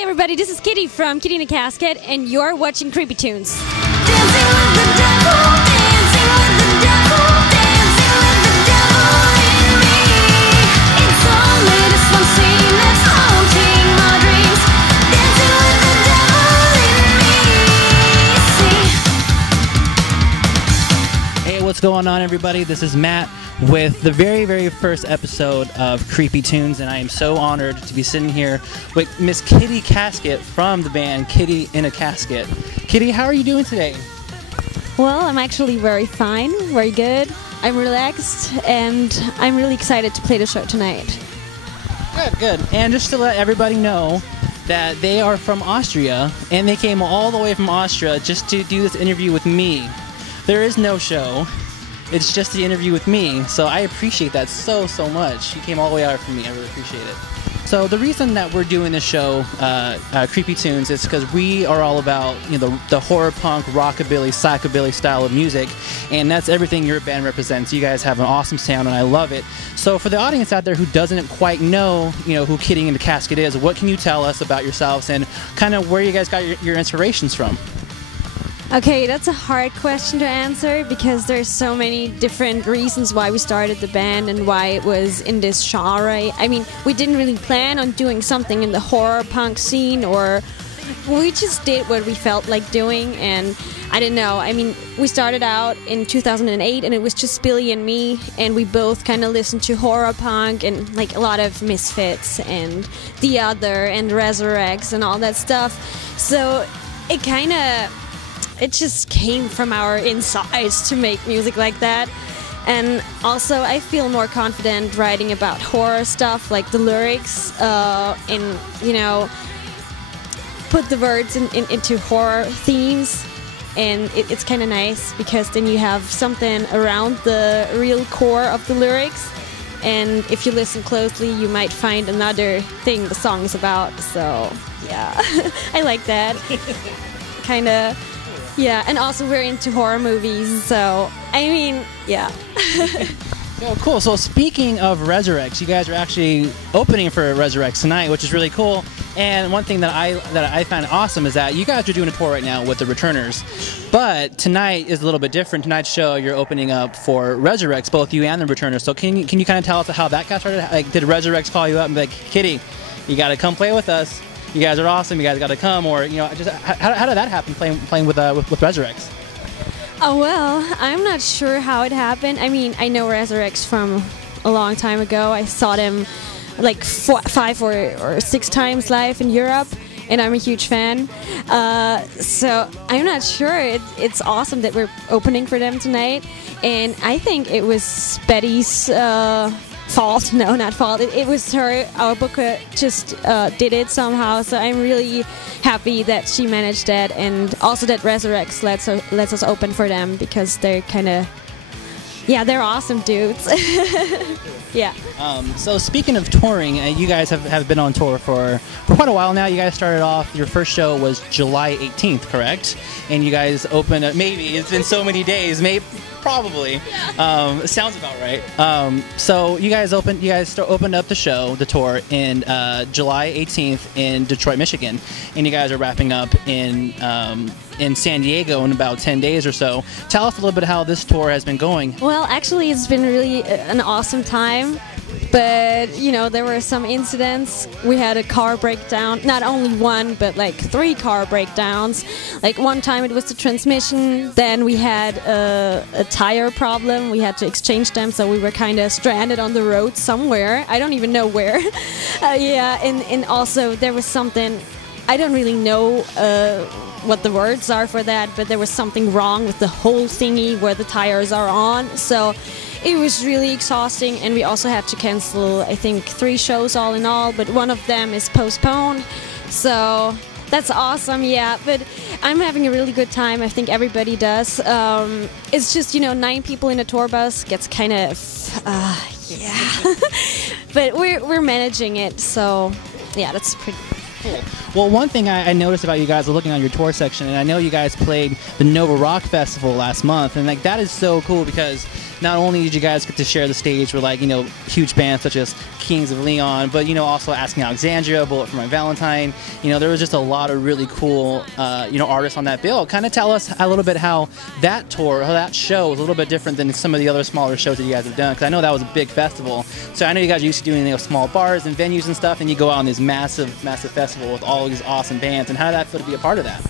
Hi everybody, this is Kitty from Kitty In A Casket, and you're watching Creepy Tunes. Hey, what's going on, everybody? This is Matt with the very first episode of Creepy Tunes, and I am so honored to be sitting here with Miss Kitty Casket from the band Kitty In A Casket. Kitty, how are you doing today? Well, I'm actually very fine, very good. I'm relaxed, and I'm really excited to play the show tonight. Good. And just to let everybody know that they are from Austria, and they came all the way from Austria just to do this interview with me. There is no show. It's just the interview with me, so I appreciate that so much. You came all the way out for me. I really appreciate it. So the reason that we're doing this show, Creepy Tunes, is because we are all about the horror punk, rockabilly, psychobilly style of music, and that's everything your band represents. You guys have an awesome sound, and I love it. So for the audience out there who doesn't quite know, who Kitty In A Casket is, what can you tell us about yourselves and kind of where you guys got your inspirations from? Okay, that's a hard question to answer because there's so many different reasons why we started the band and why it was in this genre. I mean, we didn't really plan on doing something in the horror punk scene, or we just did what we felt like doing, and I don't know. I mean, we started out in 2008 and it was just Billy and me, and we both kind of listened to horror punk and like a lot of Misfits and The Other and Resurrects and all that stuff. So it just came from our insides to make music like that. And also I feel more confident writing about horror stuff, like the lyrics, and put the words into horror themes. And it's kind of nice because then you have something around the real core of the lyrics, and if you listen closely you might find another thing the song is about. So yeah, I like that. Kind of. Yeah, and also we're into horror movies, so I mean, yeah. Oh, cool. So speaking of Resurrects, you guys are actually opening for Resurrects tonight, which is really cool. And one thing that I find awesome is that you guys are doing a tour right now with the Returners, but tonight is a little bit different. Tonight's show, you're opening up for Resurrects, both you and the Returners. So can you kind of tell us how that got started? Like, did Resurrects call you up and be like, Kitty, you got to come play with us? You guys are awesome. You guys got to come, or just how did that happen? Playing with Resurrects. Oh well, I'm not sure how it happened. I mean, I know Resurrects from a long time ago. I saw them like 5 or 6 times live in Europe, and I'm a huge fan. So I'm not sure. It's awesome that we're opening for them tonight, and I think it was Betty's fault. No, not fault. It was her. Our booker just did it somehow. So I'm really happy that she managed that, and also that Resurrects lets us open for them because they're kind of, yeah, they're awesome dudes. Yeah. So speaking of touring, you guys have been on tour for quite a while now. You guys started off, your first show was July 18th, correct? And you guys opened up, maybe, it's been so many days, probably. Sounds about right. So you guys opened up the tour in July 18th in Detroit, Michigan, and you guys are wrapping up in San Diego in about 10 days or so. Tell us a little bit how this tour has been going. Well, actually, it's been really an awesome time, but there were some incidents. We had a car breakdown, not only one, but like 3 car breakdowns. Like one time it was the transmission, then we had a tire problem. We had to exchange them, so we were kind of stranded on the road somewhere. I don't even know where. Yeah, and also there was something, I don't really know what the words are for that, but there was something wrong with the whole thingy where the tires are on. So it was really exhausting, and we also had to cancel, I think, 3 shows all in all, but one of them is postponed. So that's awesome, yeah. But I'm having a really good time. I think everybody does. It's just, 9 people in a tour bus gets kind of, yeah. But we're managing it, so yeah, that's pretty cool. Well, one thing I noticed about you guys looking on your tour section, and I know you guys played the Nova Rock Festival last month, and like that is so cool because not only did you guys get to share the stage with, like, you know, huge bands such as Kings of Leon, but, you know, also Asking Alexandria, Bullet for My Valentine. You know, there was just a lot of really cool, you know, artists on that bill. Kind of tell us a little bit how that tour, how that show was a little bit different than some of the other smaller shows that you guys have done, because I know that was a big festival. So I know you guys are used to doing, you know, small bars and venues and stuff, and you go out on this massive festival with all these awesome bands. And how did that feel to be a part of that?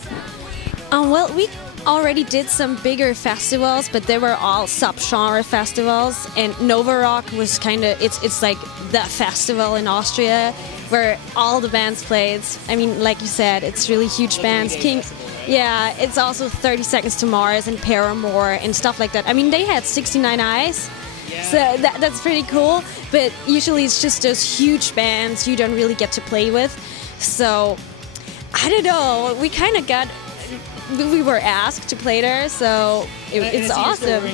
Well, we already did some bigger festivals, but they were all sub-genre festivals, and Nova Rock was kind of, it's like the festival in Austria where all the bands played. I mean, like you said, it's really huge bands. Yeah, it's also 30 Seconds to Mars and Paramore and stuff like that. I mean, they had 69 Eyes, so that's pretty cool, but usually it's just those huge bands you don't really get to play with. So, I don't know, we were asked to play there, so it's awesome.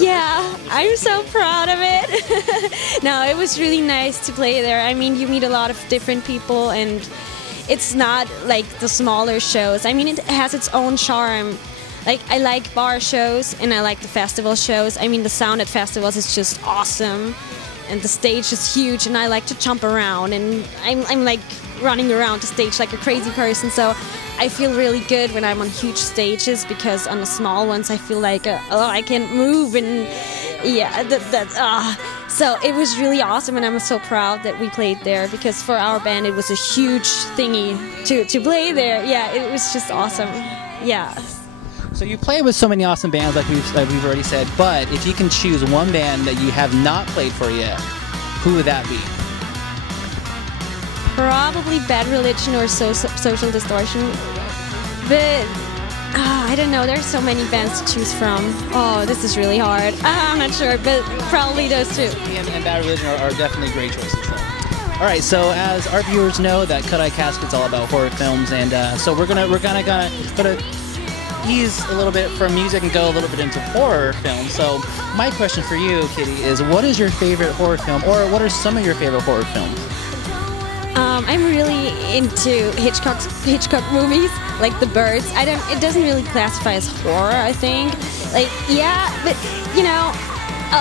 Yeah, I'm so proud of it. No, it was really nice to play there. I mean, you meet a lot of different people, and it's not like the smaller shows. I mean, it has its own charm. Like, I like bar shows, and I like the festival shows. I mean, the sound at festivals is just awesome, and the stage is huge, and I like to jump around, and I'm like running around the stage like a crazy person, so I feel really good when I'm on huge stages, because on the small ones I feel like, oh, I can't move, and yeah, so it was really awesome, and I'm so proud that we played there, because for our band it was a huge thingy to play there. Yeah, it was just awesome. Yeah. So you play with so many awesome bands, like we've already said, but if you can choose one band that you have not played for yet, who would that be? Probably Bad Religion or Social Distortion, but I don't know, there's so many bands to choose from. Oh, this is really hard. I'm not sure, but probably those two. And Bad Religion are definitely great choices. So. All right, so as our viewers know, that Cut Eye Casket's all about horror films, and so we're gonna ease a little bit from music and go a little bit into horror films. So my question for you, Kitty, is what is your favorite horror film, or what are some of your favorite horror films? I'm really into Hitchcock movies, like The Birds. It doesn't really classify as horror, I think. Like, yeah, but you know,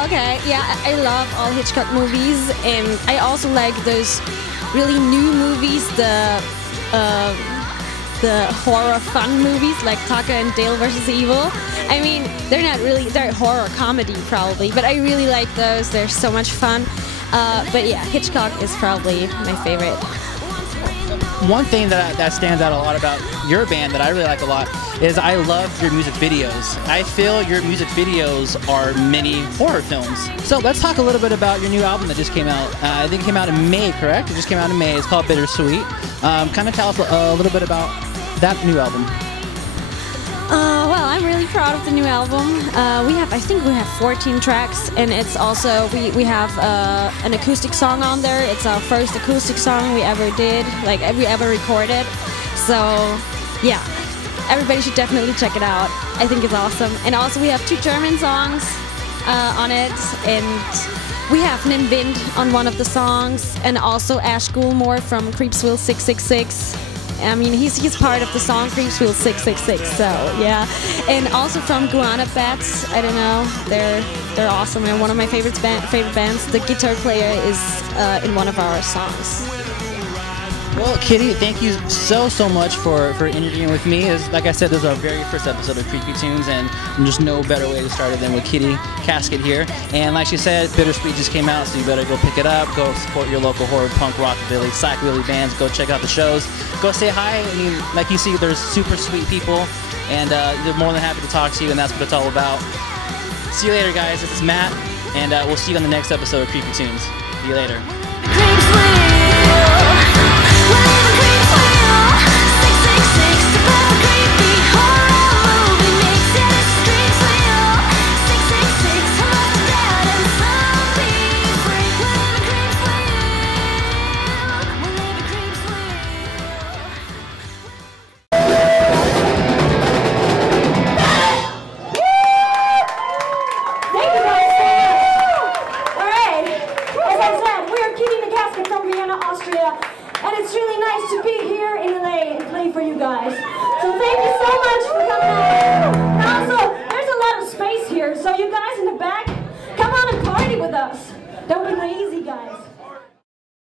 okay, yeah, I love all Hitchcock movies, and I also like those really new movies, the horror fun movies like Tucker and Dale vs. Evil. I mean, they're horror comedy probably, but I really like those. They're so much fun. But yeah, Hitchcock is probably my favorite. One thing that stands out a lot about your band that I really like a lot is I love your music videos. I feel your music videos are mini horror films. So let's talk a little bit about your new album that just came out. I think it came out in May, correct? It just came out in May. It's called Bittersweet. Kind of tell us a little bit about that new album. Well, I'm really proud of the new album. I think we have 14 tracks, and it's also, we have an acoustic song on there. It's our first acoustic song we ever did, like we ever recorded. So, yeah, everybody should definitely check it out. I think it's awesome. And also we have 2 German songs on it, and we have Nin Wind on one of the songs, and also Ash Gulmore from Creepsville 666. I mean, he's part of the song Creepsville 666, so yeah. And also from Guana Bats, I don't know, they're awesome, and one of my favorite bands. The guitar player is in one of our songs. Well, Kitty, thank you so much for interviewing with me. Like I said, this is our very first episode of Creepy Tunes, and there's no better way to start it than with Kitty Casket here. And like she said, Bittersweet just came out, so you better go pick it up. Go support your local horror, punk, rockabilly, psychobilly bands. Go check out the shows. Go say hi. I mean, like you see, there's super sweet people, and they're more than happy to talk to you, and that's what it's all about. See you later, guys. This is Matt, and we'll see you on the next episode of Creepy Tunes. See you later. So you guys in the back, come with us. Don't be lazy, guys.